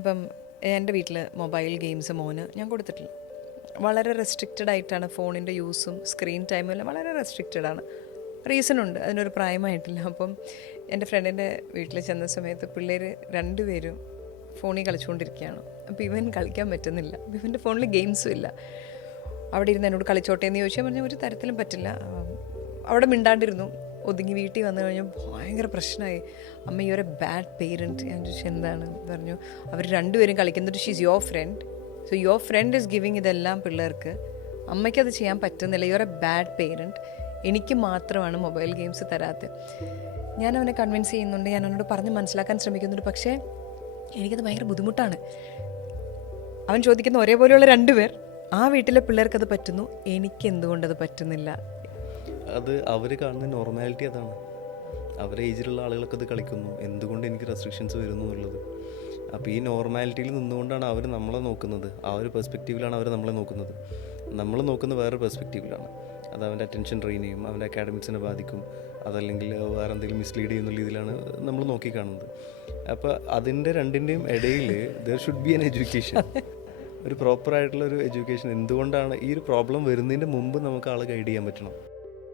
ഇപ്പം എന്റെ വീട്ടിൽ മൊബൈൽ ഗെയിംസ് മോന് ഞാൻ കൊടുത്തിട്ടില്ല. വളരെ റെസ്ട്രിക്റ്റഡ് ആയിട്ടാണ് ഫോണിന്റെ യൂസും സ്ക്രീൻ ടൈമും എല്ലാം വളരെ റെസ്ട്രിക്റ്റഡ് ആണ്. റീസൺ ഉണ്ട് അതിനൊരു പ്രായമായിട്ടില്ല. അപ്പം എന്റെ ഫ്രണ്ടിന്റെ വീട്ടിൽ ചെന്ന സമയത്ത് പിള്ളേർ രണ്ടുപേരും ഫോണിൽ കളിച്ചുകൊണ്ടിരിക്കുകയാണ്. അപ്പോൾ ഇവൻ കളിക്കാൻ പറ്റുന്നില്ല. ഇവന്റെ ഫോണിൽ ഗെയിംസും ഇല്ല. അവിടെ ഇരുന്ന് എന്നോട് കളിച്ചോട്ടെ എന്ന് ചോദിച്ചാൽ പറഞ്ഞാൽ ഒരു തരത്തിലും പറ്റില്ല. അവിടെ മിണ്ടാണ്ടിരുന്നു. ഒതുങ്ങി വീട്ടിൽ വന്നു കഴിഞ്ഞാൽ ഭയങ്കര പ്രശ്നമായി. അമ്മ ഈ ഒരു ബാഡ് പേരന്റ് ഞാൻ ചോദിച്ചു എന്താണ്? പറഞ്ഞു അവർ രണ്ടുപേരും കളിക്കുന്നത് she's your friend so your friend is giving ഇതെല്ലാം പിള്ളേർക്ക്. അമ്മയ്ക്കത് ചെയ്യാൻ പറ്റുന്നില്ല. യുവർ എ ബാഡ് പേരന്റ് എനിക്ക് മാത്രമാണ് മൊബൈൽ ഗെയിംസ് തരാത്തത് ഞാൻ അവനെ കൺവിൻസ് ചെയ്യുന്നുണ്ട്. ഞാൻ അവനോട് പറഞ്ഞ് മനസ്സിലാക്കാൻ ശ്രമിക്കുന്നുണ്ട്. പക്ഷേ എനിക്കത് ഭയങ്കര ബുദ്ധിമുട്ടാണ്. അവൻ ചോദിക്കുന്ന ഒരേപോലെയുള്ള രണ്ടുപേർ ആ വീട്ടിലെ പിള്ളേർക്കത് പറ്റുന്നു? എനിക്ക് എന്തുകൊണ്ടത് പറ്റുന്നില്ല? അത് അവർ കാണുന്ന നോർമാലിറ്റി അതാണ്. അവരെ ഏജിലുള്ള ആളുകളൊക്കെ ഇത് കളിക്കുന്നു. എന്തുകൊണ്ട് എനിക്ക് റെസ്ട്രിക്ഷൻസ് വരുന്നു എന്നുള്ളത്? അപ്പോൾ ഈ നോർമാലിറ്റിയിൽ നിന്നുകൊണ്ടാണ് അവർ നമ്മളെ നോക്കുന്നത്. ആ ഒരു പെർസ്പെക്റ്റീവിലാണ് അവർ നമ്മളെ നോക്കുന്നത്. നമ്മൾ നോക്കുന്ന വേറെ പെർസ്പെക്റ്റീവിലാണ് അത് അവന്റെ അറ്റൻഷൻ ട്രെയിൻ ചെയ്യും അവന്റെ അക്കാഡമിക്സിനെ ബാധിക്കും അതല്ലെങ്കിൽ വേറെ എന്തെങ്കിലും മിസ്ലീഡ് ചെയ്യുന്ന രീതിയിലാണ് നമ്മൾ നോക്കി കാണുന്നത്. അപ്പോൾ അതിന്റെ രണ്ടിന്റെയും ഇടയിൽ there should be an education ഒരു പ്രോപ്പർ ആയിട്ടുള്ള ഒരു എഡ്യൂക്കേഷൻ എന്തുകൊണ്ടാണ് ഈ ഒരു പ്രോബ്ലം വരുന്നതിന്റെ മുമ്പ് നമുക്ക് ആളെ ഗൈഡ് ചെയ്യാൻ പറ്റണം?